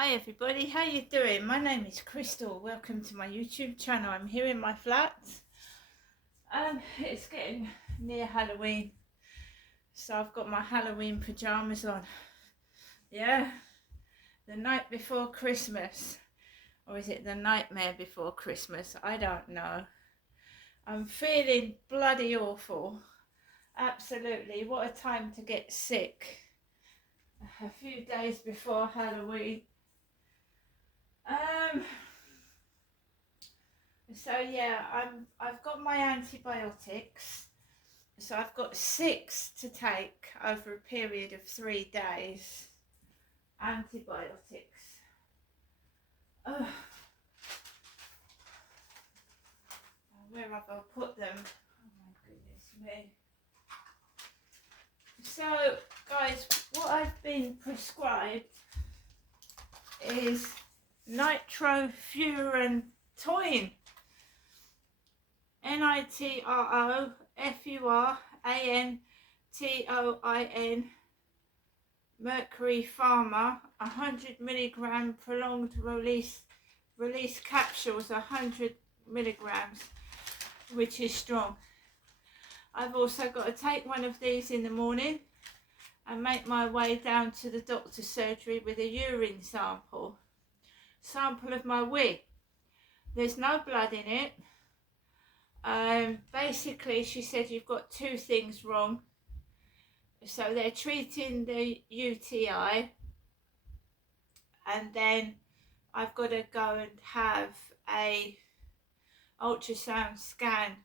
Hi everybody, how you doing? My name is Crystal. Welcome to my YouTube channel. I'm here in my flat. It's getting near Halloween, so I've got my Halloween pajamas on. Yeah, the night before Christmas, or is it the nightmare before Christmas? I don't know. I'm feeling bloody awful. Absolutely, what a time to get sick. A few days before Halloween. Um. So yeah, I've got my antibiotics. So I've got 6 to take over a period of 3 days. Antibiotics. Ugh. Where have I put them? Oh my goodness me. So guys, what I've been prescribed is nitrofurantoin. nitrofurantoin. Mercury Pharma, 100 milligram prolonged release capsules, 100 milligrams, which is strong. I've also got to take one of these in the morning and make my way down to the doctor's surgery with a urine sample of my wee. There's no blood in it. Basically, she said you've got 2 things wrong. So they're treating the UTI, and then I've got to go and have a ultrasound scan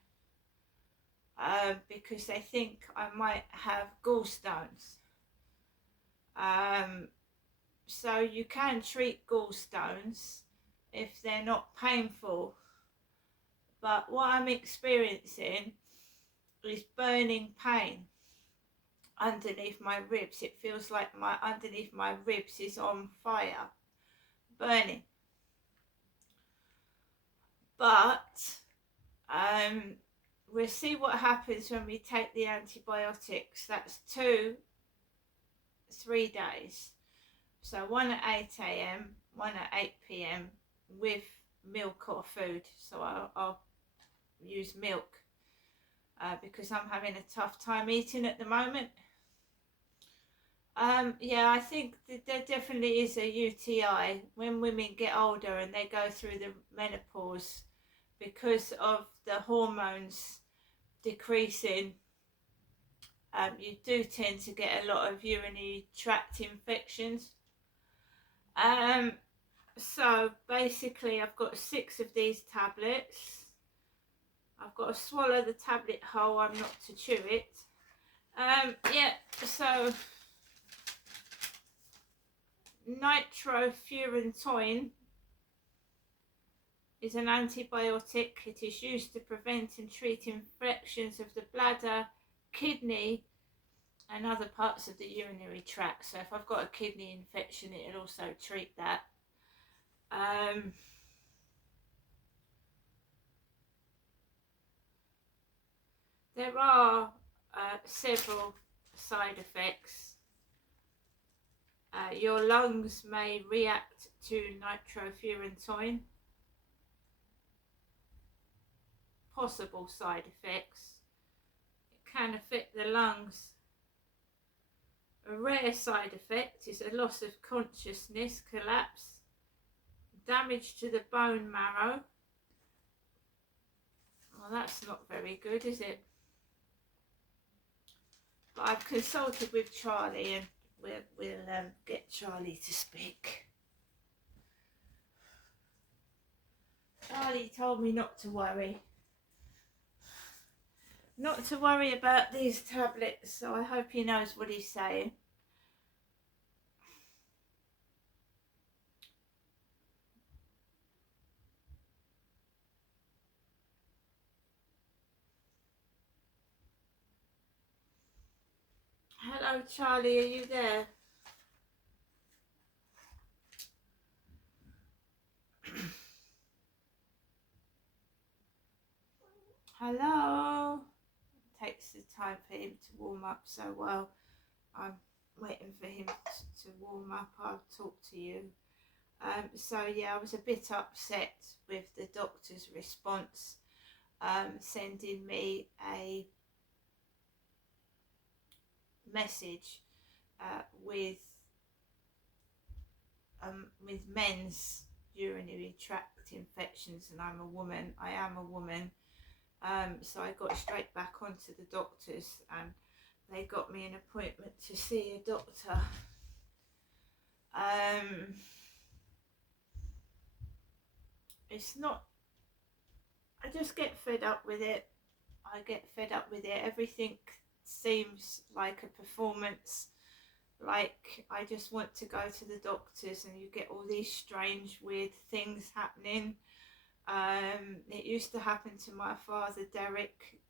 because they think I might have gallstones. So you can treat gallstones if they're not painful, but what I'm experiencing is burning pain underneath my ribs. It feels like underneath my ribs is on fire, burning. But we'll see what happens when we take the antibiotics. That's 3 days. So one at 8 a.m, one at 8 p.m. with milk or food. So I'll use milk because I'm having a tough time eating at the moment. Yeah, I think there definitely is a UTI when women get older and they go through the menopause because of the hormones decreasing. You do tend to get a lot of urinary tract infections. So basically I've got 6 of these tablets. I've got to swallow the tablet whole. I'm not to chew it. Yeah, so nitrofurantoin is an antibiotic. It is used to prevent and treat infections of the bladder, kidney and other parts of the urinary tract. So if I've got a kidney infection, it'll also treat that. There are several side effects. Your lungs may react to nitrofurantoin. Possible side effects. It can affect the lungs. A rare side effect is a loss of consciousness, collapse, damage to the bone marrow. Well, that's not very good, is it? But I've consulted with Charlie and we'll get Charlie to speak. Charlie told me not to worry. Not to worry about these tablets, so I hope he knows what he's saying. Hello Charlie, are you there? Hello? It takes the time for him to warm up, so while I'm waiting for him to warm up, I'll talk to you. So yeah, I was a bit upset with the doctor's response, sending me a message with men's urinary tract infections, and I'm a woman. I am a woman. So I got straight back onto the doctors, and they got me an appointment to see a doctor. It's not, I just get fed up with it. I get fed up with it. Everything seems like a performance. Like, I just want to go to the doctors, and you get all these strange, weird things happening. It used to happen to my father, Derek,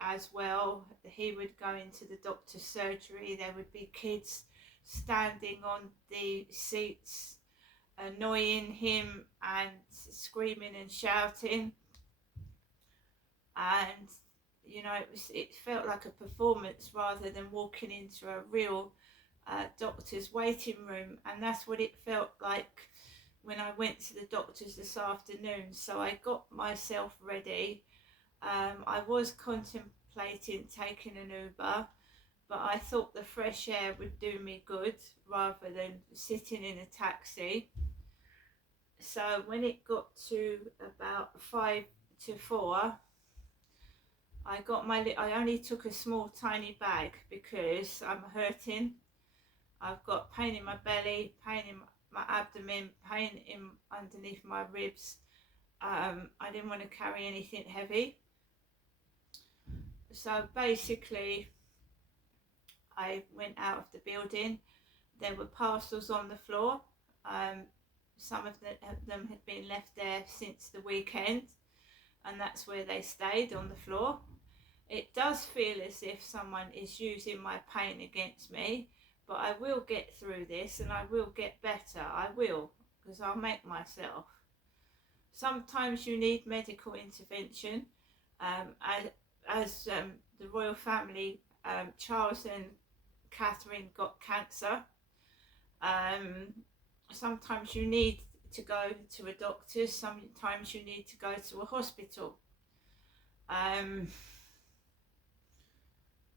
as well. He would go into the doctor's surgery. There would be kids standing on the seats, annoying him and screaming and shouting. And you know, it felt like a performance rather than walking into a real doctor's waiting room, and that's what it felt like when I went to the doctor's this afternoon. So I got myself ready. I was contemplating taking an Uber, but I thought the fresh air would do me good rather than sitting in a taxi. So when it got to about 5 to 4, I only took a small tiny bag because I'm hurting. I've got pain in my belly, pain in my abdomen, pain in underneath my ribs. I didn't want to carry anything heavy. So basically, I went out of the building. There were parcels on the floor. Some of them had been left there since the weekend, and that's where they stayed, on the floor. It does feel as if someone is using my pain against me, but I will get through this, and I will get better. I will, because I'll make myself. Sometimes you need medical intervention. As the royal family, Charles and Catherine got cancer. Sometimes you need to go to a doctor. Sometimes you need to go to a hospital.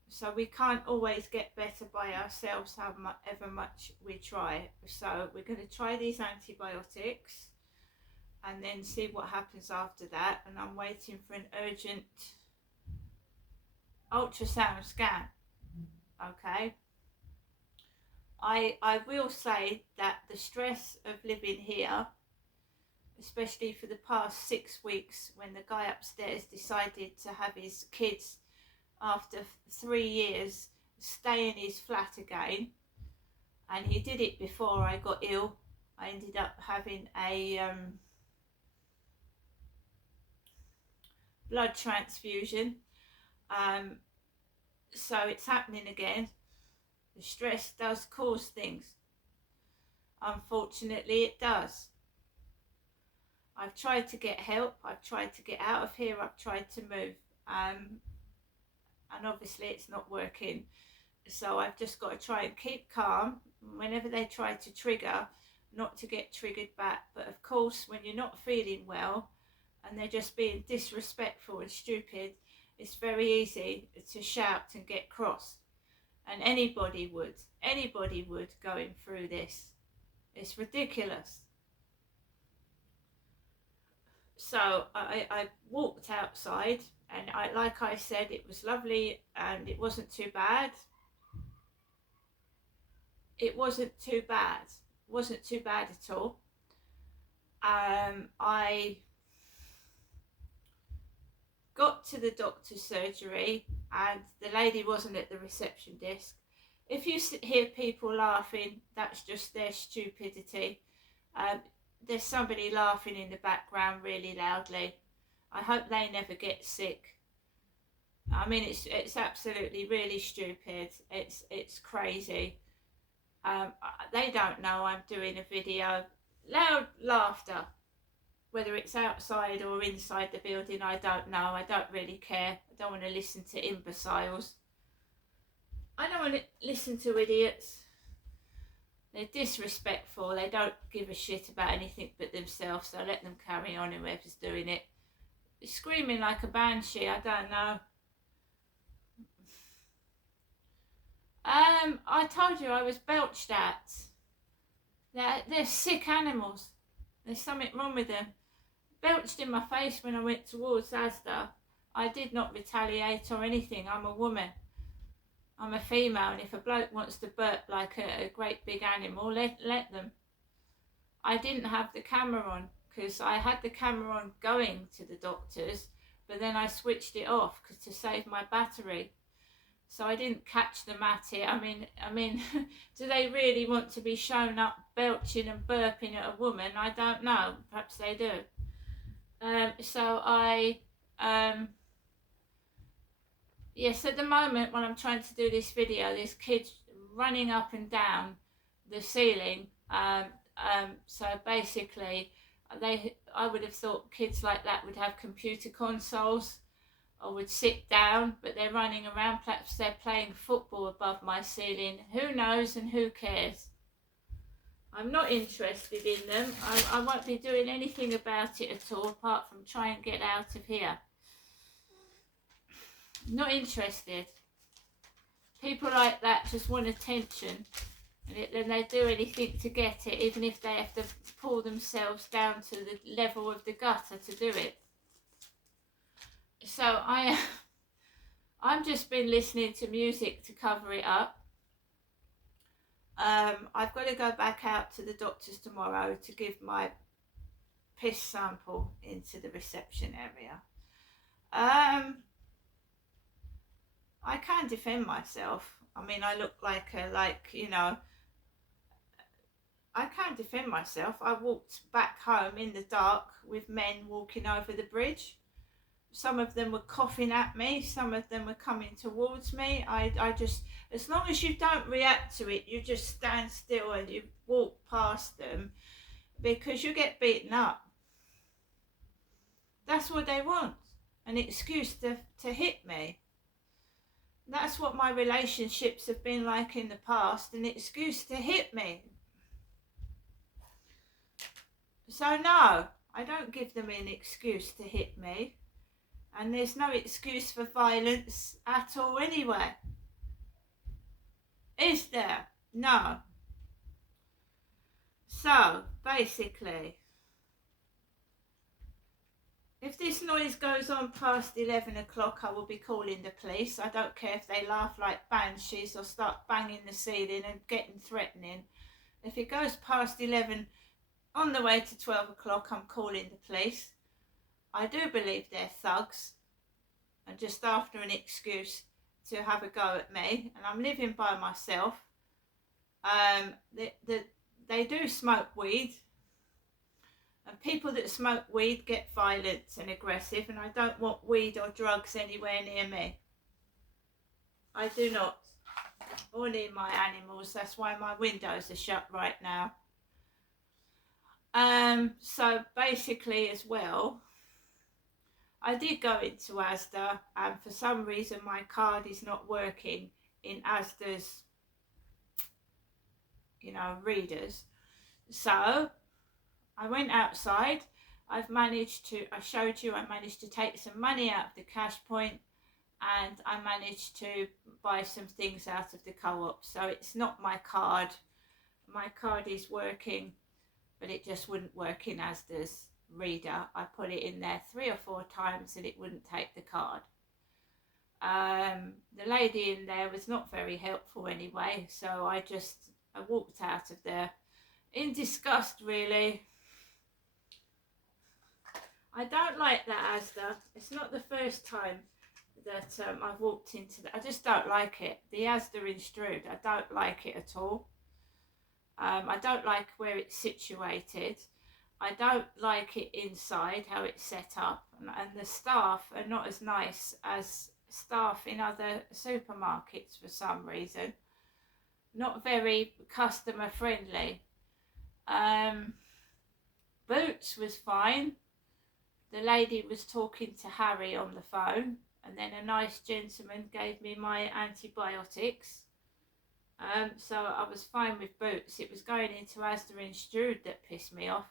So we can't always get better by ourselves, however much we try. So we're going to try these antibiotics and then see what happens after that. And I'm waiting for an urgent ultrasound scan. Okay. I will say that the stress of living here, especially for the past 6 weeks, when the guy upstairs decided to have his kids after 3 years stay in his flat again, and he did it before I got ill. I ended up having a blood transfusion. So it's happening again. The stress does cause things. Unfortunately, it does. I've tried to get help. I've tried to get out of here. I've tried to move. And obviously it's not working. So I've just got to try and keep calm whenever they try to trigger, not to get triggered back. But of course, when you're not feeling well and they're just being disrespectful and stupid, it's very easy to shout and get cross. And anybody would going through this. It's ridiculous. So I walked outside, and like I said, it was lovely and it wasn't too bad. It wasn't too bad. It wasn't too bad at all. I got to the doctor's surgery, and the lady wasn't at the reception desk. If you hear people laughing, that's just their stupidity. There's somebody laughing in the background really loudly. I hope they never get sick. I mean, it's absolutely really stupid. It's crazy. They don't know I'm doing a video. Loud laughter, whether it's outside or inside the building, I don't know. I don't really care. I don't want to listen to imbeciles. I don't want to listen to idiots. They're disrespectful. They don't give a shit about anything but themselves. So let them carry on, whoever's doing it. They're screaming like a banshee. I don't know. I told you I was belched at. They're sick animals. There's something wrong with them. Belched in my face when I went towards Asda. I did not retaliate or anything. I'm a woman. I'm a female, and if a bloke wants to burp like a great big animal, let them. I didn't have the camera on because I had the camera on going to the doctors, but then I switched it off to save my battery. So I didn't catch them at it. I mean, do they really want to be shown up belching and burping at a woman? I don't know. Perhaps they do. Yes, at the moment when I'm trying to do this video, there's kids running up and down the ceiling. So basically, I would have thought kids like that would have computer consoles or would sit down, but they're running around. Perhaps they're playing football above my ceiling. Who knows and who cares? I'm not interested in them. I won't be doing anything about it at all, apart from try and get out of here. Not interested. People like that just want attention, and they do anything to get it, even if they have to pull themselves down to the level of the gutter to do it. So I'm just been listening to music to cover it up. I've got to go back out to the doctors tomorrow to give my piss sample into the reception area. I can defend myself. I mean, I look like I can defend myself. I walked back home in the dark with men walking over the bridge. Some of them were coughing at me. Some of them were coming towards me. I just, as long as you don't react to it, you just stand still and you walk past them, because you get beaten up. That's what they want, an excuse to hit me. That's what my relationships have been like in the past, an excuse to hit me. So no, I don't give them an excuse to hit me. And there's no excuse for violence at all anyway. Is there? No. So, basically, if this noise goes on past 11 o'clock, I will be calling the police. I don't care if they laugh like banshees or start banging the ceiling and getting threatening. If it goes past 11 on the way to 12 o'clock, I'm calling the police. I do believe they're thugs and just after an excuse to have a go at me, and I'm living by myself. They do smoke weed, and people that smoke weed get violent and aggressive, and I don't want weed or drugs anywhere near me. I do not. Or near my animals. That's why my windows are shut right now. So basically as well, I did go into Asda, and for some reason my card is not working in Asda's, readers. So I went outside. I showed you, I managed to take some money out of the cash point, and I managed to buy some things out of the co-op. So it's not my card. My card is working, but it just wouldn't work in Asda's reader. I put it in there 3 or 4 times and it wouldn't take the card. The lady in there was not very helpful anyway, so I walked out of there in disgust, really. I don't like that Asda. It's not the first time that I've walked into that. I just don't like it. The Asda in Strood, I don't like it at all. I don't like where it's situated. I don't like it inside, how it's set up, and the staff are not as nice as staff in other supermarkets for some reason. Not very customer friendly. Boots was fine. The lady was talking to Harry on the phone, and then a nice gentleman gave me my antibiotics. So I was fine with Boots. It was going into Asda and Strood that pissed me off.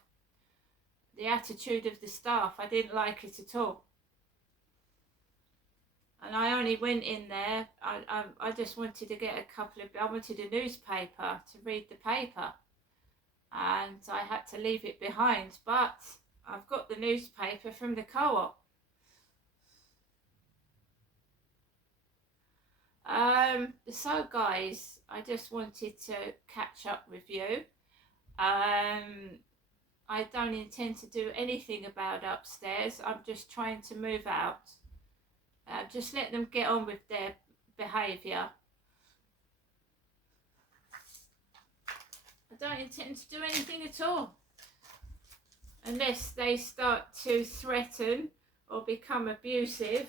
The attitude of the staff, I didn't like it at all. And I only went in there, I just wanted to get I wanted a newspaper to read the paper. And I had to leave it behind, but I've got the newspaper from the co-op. So guys, I just wanted to catch up with you. I don't intend to do anything about upstairs. I'm just trying to move out. Just let them get on with their behaviour. I don't intend to do anything at all. Unless they start to threaten or become abusive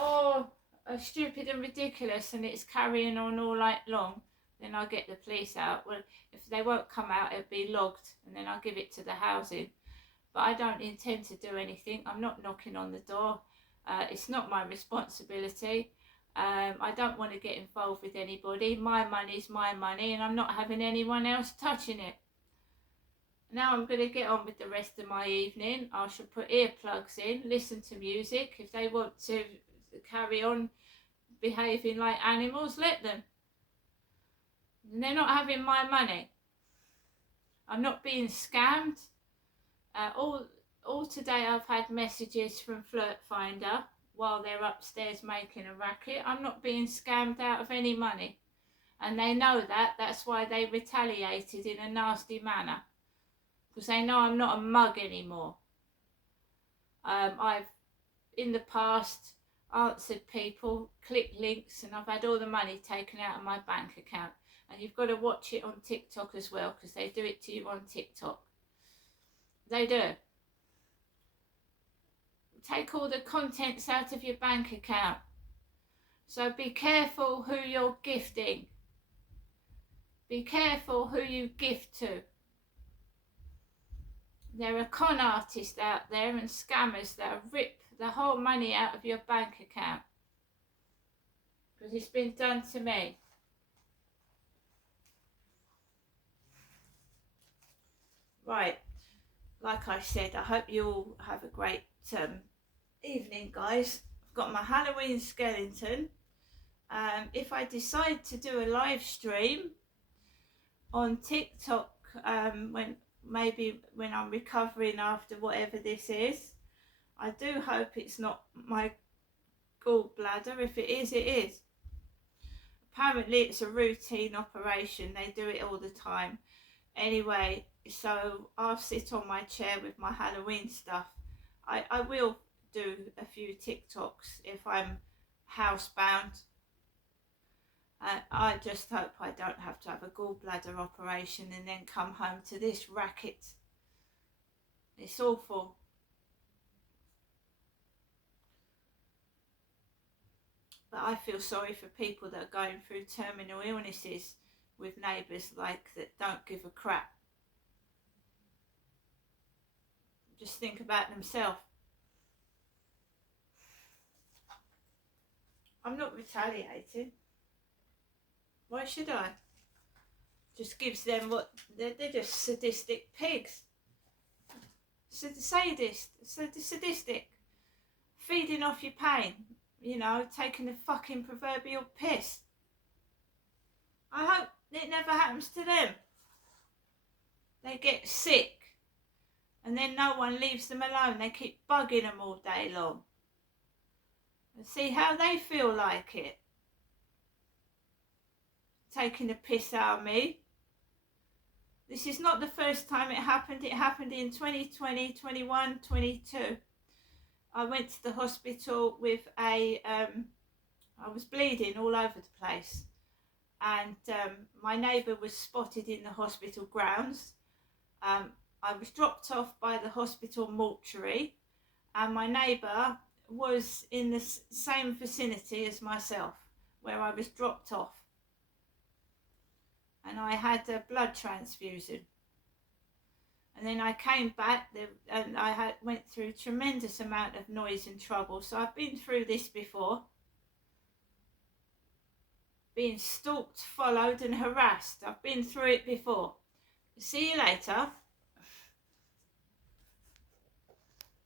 or are stupid and ridiculous and it's carrying on all night long, then I'll get the police out. Well, if they won't come out, it'll be logged and then I'll give it to the housing. But I don't intend to do anything. I'm not knocking on the door. It's not my responsibility. I don't want to get involved with anybody. My money's my money and I'm not having anyone else touching it. Now I'm going to get on with the rest of my evening. I shall put earplugs in, listen to music. If they want to carry on behaving like animals, let them. And they're not having my money. I'm not being scammed. All today I've had messages from Flirt Finder while they're upstairs making a racket. I'm not being scammed out of any money. And they know that. That's why they retaliated in a nasty manner. Because they know I'm not a mug anymore. I've, in the past, answered people, clicked links, and I've had all the money taken out of my bank account. And you've got to watch it on TikTok as well, because they do it to you on TikTok. They do. Take all the contents out of your bank account. So be careful who you're gifting. Be careful who you gift to. There are con artists out there and scammers that rip the whole money out of your bank account. Because it's been done to me. Right, like I said, I hope you all have a great evening, guys. I've got my Halloween skeleton. If I decide to do a live stream on TikTok when I'm recovering after whatever this is, I do hope it's not my gallbladder. If it is, it is. Apparently it's a routine operation. They do it all the time. Anyway, so I'll sit on my chair with my Halloween stuff. I will do a few TikToks if I'm housebound. I just hope I don't have to have a gallbladder operation and then come home to this racket. It's awful. But I feel sorry for people that are going through terminal illnesses with neighbours like that don't give a crap. Just think about themselves. I'm not retaliating. Why should I? Just gives them what they're just sadistic pigs. Sadistic. Feeding off your pain. You know, taking the fucking proverbial piss. I hope it never happens to them. They get sick. And then no one leaves them alone. They keep bugging them all day long. And see how they feel like it. Taking the piss out of me. This is not the first time it happened. It happened in 2020, 21, 22. I went to the hospital with I was bleeding all over the place. And my neighbour was spotted in the hospital grounds. I was dropped off by the hospital mortuary. And my neighbour was in the same vicinity as myself, where I was dropped off. And I had a blood transfusion. And then I came back and I went through a tremendous amount of noise and trouble. So I've been through this before. being stalked, followed and harassed. I've been through it before. See you later.